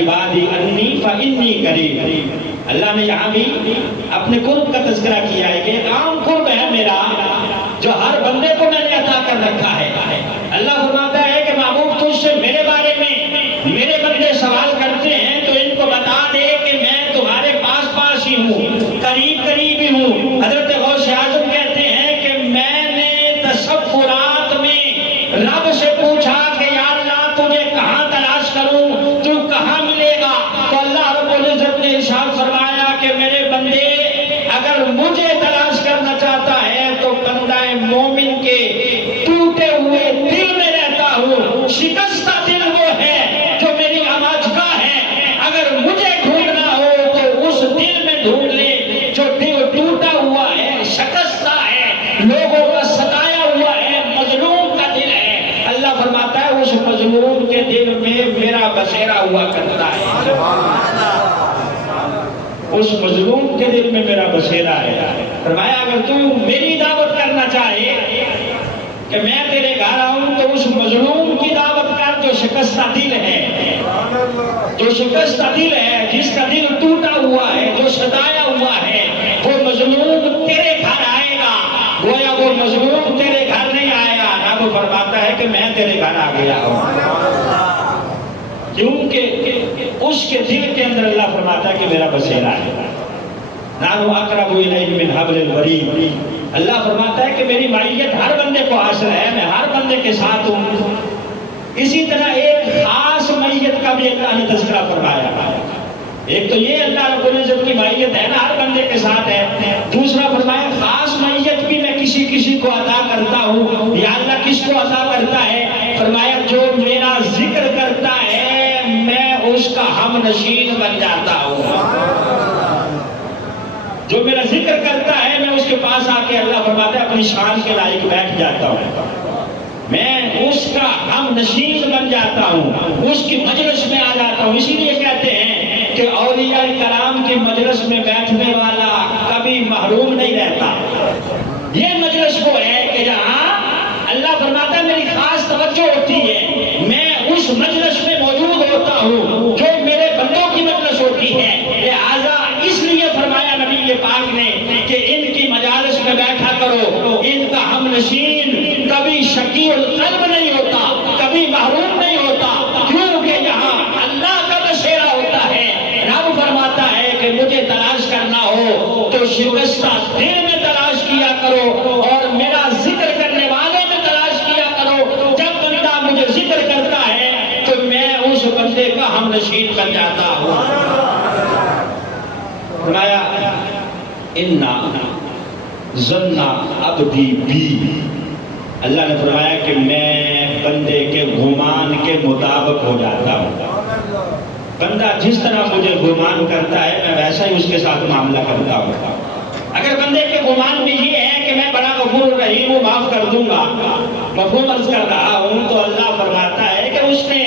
عبادی انی فانی قریب۔ اللہ نے یہاں بھی اپنے قرب کا تذکرہ کیا ہے کہ ایک عام قرب ہے میرا جو ہر بندے کو میں نے عطا کر رکھا ہے۔ اللہ فرماتا ہے کہ محبوب تجھ سے میرے بارے میں میرے بندے سوال کرتے ہیں تو ان کو بتا دے کہ میں تمہارے پاس پاس ہی ہوں، قریب قریب ہی ہوں۔ حضرت غوث اعظم کہتے ہیں کہ میں نے تصورات میں رب سے پوچھا کہ یا اللہ تجھے کہاں تلاش کروں، تو کہاں ملے گا؟ تو اللہ رب العزت نے ارشاد فرمایا کہ میرے بندے اگر مجھے تلاش کرنا چاہتا ہے تو بندہ مومن کے ٹوٹے ہوئے دل میں رہتا ہوں، شکستہ دل وہ ہے جو میری آماجگاہ ہے۔ اگر مجھے ڈھونڈنا ہو تو اس دل میں ڈھونڈ لے جو دل ٹوٹا ہوا ہے، شکستہ ہے، لوگوں کا ستایا ہوا ہے، مظلوم کا دل ہے۔ اللہ فرماتا ہے اس مظلوم کے دل میں میرا بسیرا ہوا کرتا ہے، اس مظلوم کے دل میں میرا بسیرا ہے۔ فرمایا اگر تو میری دعوت کرنا چاہے کہ میں تیرے گھر آؤں تو اس مظلوم کی دعوت کر جو شکستہ دل ہے، جو شکستہ دل ہے، جس کا دل ٹوٹا ہوا ہے، جو ستایا ہوا ہے، وہ مظلوم تیرے گھر آئے گا۔ گویا وہ مظلوم تیرے گھر نہیں آیا، رب فرماتا ہے کہ میں تیرے گھر آ گیا ہوں، کیونکہ اس کے دل کے اندر اللہ فرماتا ہے کہ میرا بسیرا ہے۔ نحن اقرب الیہ من حبل الورید۔ اللہ فرماتا ہے کہ میری معیت ہر بندے کو حاصل ہے، میں ہر بندے کے ساتھ ہوں۔ اسی طرح ایک خاص معیت کا بھی اللہ نے تذکرہ فرمایا۔ ایک تو یہ اللہ رب العزت کی معیت ہے نا، ہر بندے کے ساتھ ہے۔ دوسرا فرمایا خاص معیت بھی میں کسی کسی کو عطا کرتا ہوں۔ یا اللہ کس کو عطا کرتا ہے؟ فرمایا جو میرا ذکر کرتا ہے میں اس کا ہم نشین بن جاتا ہوں۔ جو میرا ذکر کرتا ہے میں اس کے پاس آ کے اللہ فرماتا ہے اپنی شان کے لائق بیٹھ جاتا ہوں، میں اس کا ہم نشین بن جاتا ہوں، اس کی مجلس میں آ جاتا ہوں۔ اسی لیے کہتے ہیں کہ اولیاء کرام کی مجلس میں بیٹھنے والا کبھی محروم نہیں رہتا۔ یہ مجلس وہ ہے کہ جہاں اللہ فرماتا ہے میری خاص توجہ ہوتی ہے، میں اس مجلس میں موجود ہوتا ہوں جو میرے بندوں کی مجلس ہوتی ہے۔ لہذا اس لیے فرمایا نبی پاک نے کہ ان کی مجالس میں بیٹھا کرو، ان کا ہم نشین کبھی شقی القلب نہیں ہوتا، کبھی محروم نہیں ہوتا، کیونکہ یہاں اللہ کا بسیرا ہوتا ہے۔ رب فرماتا ہے کہ مجھے تلاش کرنا ہو تو شکستہ دل میں تلاش کیا کرو اور میرا ذکر کرنے والے میں تلاش کیا کرو۔ جب بندہ مجھے ذکر کرتا ہے تو میں اس بندے کا ہم نشین بن جاتا ہوں۔ فرمایا اِنَّا ظَنَّ عَبْدِي بِی، اللہ نے فرمایا کہ میں بندے کے گمان کے مطابق ہو جاتا ہوں۔ بندہ جس طرح مجھے گمان کرتا ہے میں ویسا ہی اس کے ساتھ معاملہ کرتا ہوں۔ اگر بندے کے گمان میں یہ ہے کہ میں بڑا غفور رحیم ہوں، معاف کر دوں گا، مفہوم عرض کر رہا ہوں، تو اللہ فرماتا ہے کہ اس نے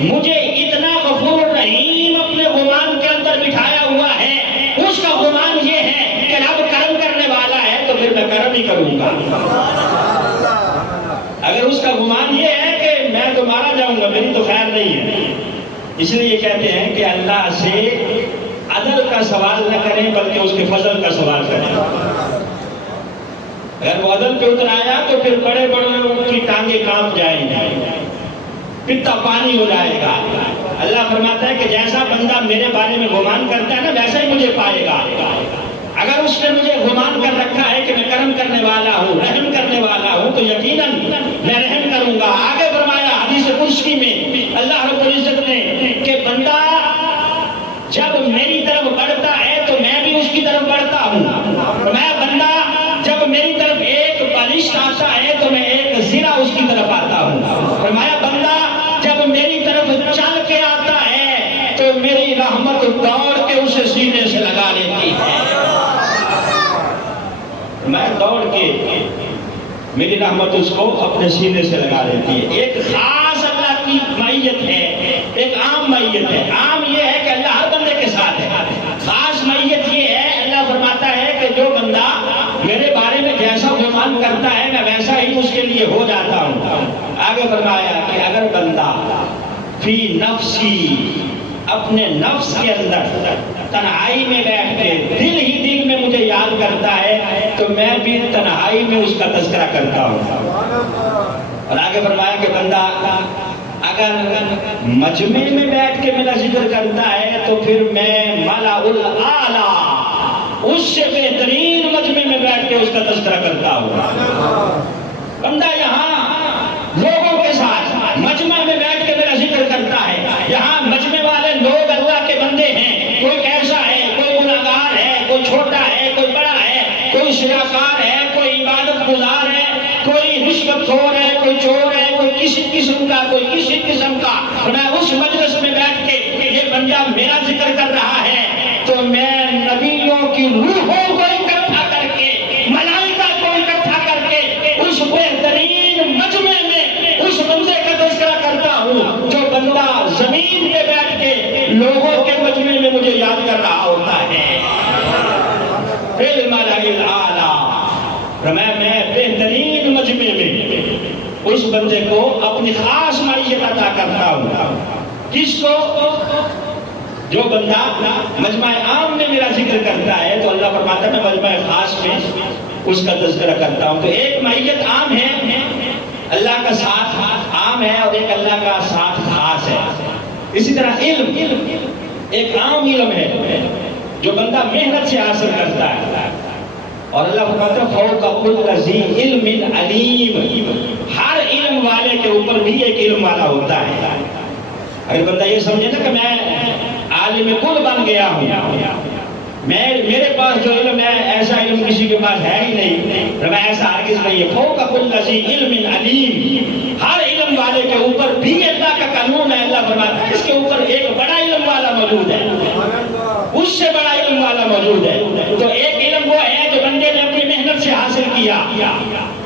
مجھے اتنا غفور رحیم اپنے گمان کے اندر بٹھایا ہوا ہے، اس کا گمان یہ ہے کہ رب کرم کرنے والا ہے تو پھر میں کرم ہی کروں گا۔ اگر اس کا گمان یہ ہے کہ میں تو مارا جاؤں گا، میری تو خیر نہیں ہے، اس لیے کہتے ہیں کہ اللہ سے عدل کا سوال نہ کریں بلکہ اس کے فضل کا سوال کریں۔ اگر وہ عدل پہ اتر آیا تو پھر بڑے بڑوں کی ٹانگیں کانپ جائیں گی، پتا پانی ہو جائے گا۔ اللہ فرماتا ہے کہ جیسا بندہ میرے بارے میں گمان کرتا ہے نا ویسا ہی مجھے پائے گا۔ اگر اس نے مجھے گمان کر رکھا ہے کہ میں کرم کرنے والا ہوں، رحم کرنے والا ہوں، تو یقیناً میں رحم کروں گا۔ آگے فرمایا حدیث قدسی میں اللہ رب العزت نے کہ بندہ جب میری طرف بڑھتا ہے تو میں بھی اس کی طرف بڑھتا ہوں۔ میں بندہ جب میری طرف ایک بالشت آتا ہے تو میں ایک زرہ اس کی طرف آتا ہوں۔ فرمایا بندہ جب میری طرف چل کے آتا ہے تو میری رحمت دوڑ کے اسے سینے سے لگا لیتی ہے۔ میں دوڑ کے میری رحمت اس کو اپنے سینے سے لگا لیتی ہے۔ ایک خاص اللہ کی معیت ہے، ایک عام معیت ہے۔ عام یہ ہے کہ اللہ ہر بندے کے ساتھ ہے، خاص معیت یہ ہے اللہ فرماتا ہے کہ جو بندہ میرے بارے میں جیسا گمان کرتا ہے میں ویسا ہی اس کے لیے ہو جاتا ہوں۔ آگے فرمایا کہ اگر بندہ فی نفسی اپنے نفس کے اندر تنہائی میں بیٹھ کے دل ہی دل میں مجھے یاد کرتا ہے تو میں بھی تنہائی میں اس کا تذکرہ کرتا ہوں۔ اور آگے فرمایا کہ بندہ اگر مجمع میں بیٹھ کے میرا ذکر کرتا ہے تو پھر میں ملا الاعلی، اس سے بہترین مجمع میں بیٹھ کے اس کا تذکرہ کرتا ہوں۔ بندہ یہاں لوگوں کے ساتھ مجمع میں بیٹھ کے میرا ذکر کرتا ہے، یہاں مجمع والے لوگ اللہ کے بندے ہیں، کوئی کیسا ہے، کوئی گناہگار ہے، کوئی چھوٹا ہے، کوئی بڑا ہے، کوئی شراکار ہے، کوئی عبادت گزار ہے، کوئی رشوت خور ہے، کوئی چور ہے، کوئی کسی قسم کا، کوئی کسی قسم کا۔ میں اس مجلس میں بیٹھ کے یہ بندہ میرا ذکر کر رہا ہے تو میں نبیوں کی روحوں کو اکٹھا کر کے، ملائکہ کو اکٹھا کر کے اس بہترین مجمع میں اس بندے کا تذکرہ کرتا ہوں جو بندہ زمین پہ بیٹھ کے لوگوں کے مجمع میں مجھے یاد کر رہا ہوتا ہے۔ میں بہترین مجمع میں اس بندے کو اپنی خاص معیت عطا کرتا ہوں۔ کس کو؟ جو بندہ مجمع عام میں میرا ذکر کرتا ہے تو اللہ فرماتا ہے میں مجمع خاص میں اس کا تذکرہ کرتا ہوں۔ تو ایک معیت عام ہے، اللہ کا ساتھ عام ہے، اور ایک اللہ کا ساتھ خاص ہے۔ اسی طرح علم ایک عام علم ہے جو بندہ محنت سے حاصل کرتا ہے، اور اللہ فرماتا ہے فوق کل ذی علم علیم، ہر علم والے کے اوپر بھی ایک علم والا ہوتا ہے۔ اگر بندہ یہ سمجھے نا کہ میں عالم کل بن گیا ہوں، میرے پاس جو علم ہے ایسا علم کسی کے پاس ہے ہی نہیں، ایسا ہرگز نہیں ہے۔ فوق کل ذی علم علیم، ہر علم والے کے اوپر بھی اللہ کا قانون ہے۔ اللہ فرماتا ہے اس کے اوپر ایک بڑا علم والا موجود ہے، اس سے بڑا علم والا موجود ہے۔ تو ایک علم وہ ہے جو بندے نے اپنی محنت سے حاصل کیا،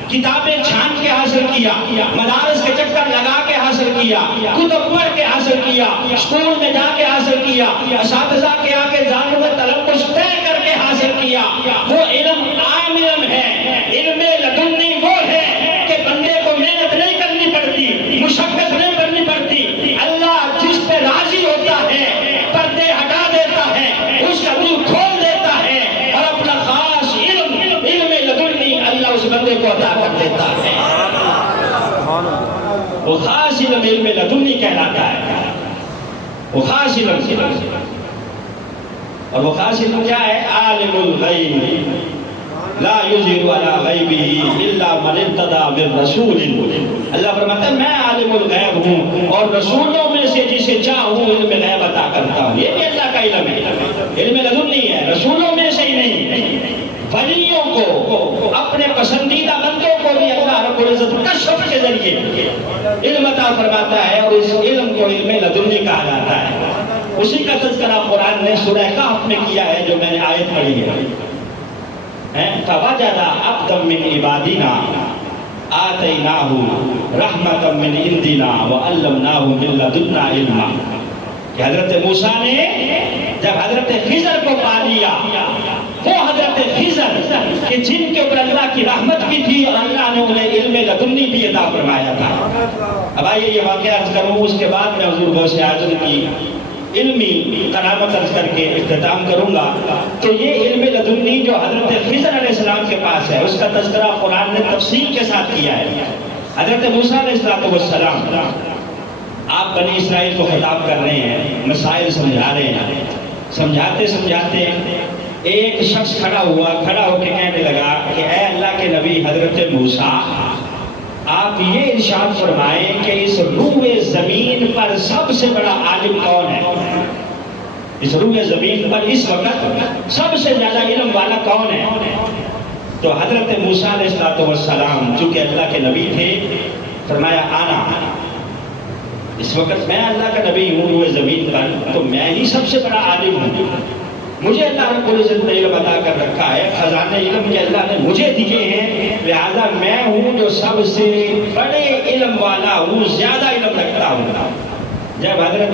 کتابیں چھان کے حاصل کیا، مدارس کے چکر لگا کے حاصل کیا، کتب پڑھ کے حاصل کیا، اسکول میں جا کے حاصل کیا، اساتذہ کے آ کے جانب تلفظ طے کر کے حاصل کیا۔ وہ علم عام علم ہے۔ علم لدنی وہ ہے کہ بندے کو محنت نہیں کرنی پڑتی، مشقت نہیں کرنی پڑتی، اللہ جس پہ راضی ہوتا ہے پردے ہٹا دیتا ہے، اس کا روح کھول دیتا ہے، اور اپنا خاص علم لدنی اللہ اس بندے کو عطا کر دیتا ہے۔ وہ خاص علم لدنی کہلاتا ہے، وہ خاص علم۔ اور وہ خاص علم کیا ہے؟ عالم الغیب لا یظہر علی غیبہ الا من ارتضی من رسول۔ اللہ فرماتا ہے میں عالم الغیب ہوں اور رسولوں میں سے جسے چاہوں علم غیب عطا کرتا ہوں۔ یہ بھی اللہ کا علم ہے، علم لدنی ہے، رسولوں میں سے ہی نہیں۔ ولیوں کو، اپنے پسندیدہ بندوں کو بھی اللہ رب العزت کشف کے ذریعے علم عطا فرماتا ہے، اور اس علم کو علم لدنی کہا جاتا ہے۔ اسی کا تذکرہ قرآن نے سورہ کہف میں کیا ہے جو میں نے آیت پڑھی ہے۔ فَوَجَدَ عَبْدًا مِّنْ عِبَادِنَا آتَيْنَاهُ رَحْمَةً مِّنْ عِنْدِنَا وَعَلَّمْنَاهُ مِن لَّدُنَّا عِلْمًا۔ کہ حضرت موسیٰ نے جب حضرت خضر کو پا لیا، وہ حضرت خضر کہ جن کے اوپر اللہ کی رحمت بھی تھی اور اللہ نے انہیں علم لدنی بھی عطا فرمایا تھا۔ اب آئیے یہ واقعہ عرض کروں، اس کے بعد میں حضور غوث اعظم کی علمی کرامت عرض کر کے اختتام کروں گا۔ تو یہ علم لدنی جو حضرت خضر علیہ السلام کے پاس ہے اس کا تذکرہ قرآن نے تفصیل کے ساتھ کیا ہے۔ حضرت موسیٰ علیہ السلام آپ بنی اسرائیل کو خطاب کر رہے ہیں، مسائل سمجھا رہے ہیں، سمجھاتے سمجھاتے ایک شخص کھڑا ہو کے کہنے لگا کہ اے اللہ کے نبی حضرت موسیٰ، آپ یہ ارشاد فرمائیں کہ اس روح زمین پر سب سے بڑا عالم کون ہے؟ اس روح زمین پر اس وقت سب سے زیادہ علم والا کون ہے؟ تو حضرت موسیٰ علیہ السلام چونکہ اللہ کے نبی تھے فرمایا آنا، اس وقت میں اللہ کا نبی ہوں روح زمین پر، تو میں ہی سب سے بڑا عالم ہوں، مجھے اللہ رب العزت نے علم عطا کر رکھا ہے، خزانے علم کے اللہ نے مجھے دیے ہیں، لہذا میں ہوں جو سب سے بڑے علم والا ہوں، زیادہ علم رکھتا ہوں۔ جب حضرت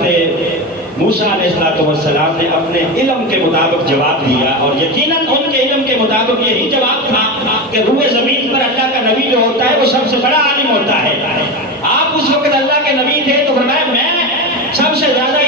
موسیٰ علیہ السلام نے اپنے علم کے مطابق جواب دیا، اور یقیناً ان کے علم کے مطابق یہی جواب تھا کہ روح زمین پر اللہ کا نبی جو ہوتا ہے وہ سب سے بڑا عالم ہوتا ہے۔ آپ اس وقت اللہ کے نبی تھے تو فرمایا میں سب سے زیادہ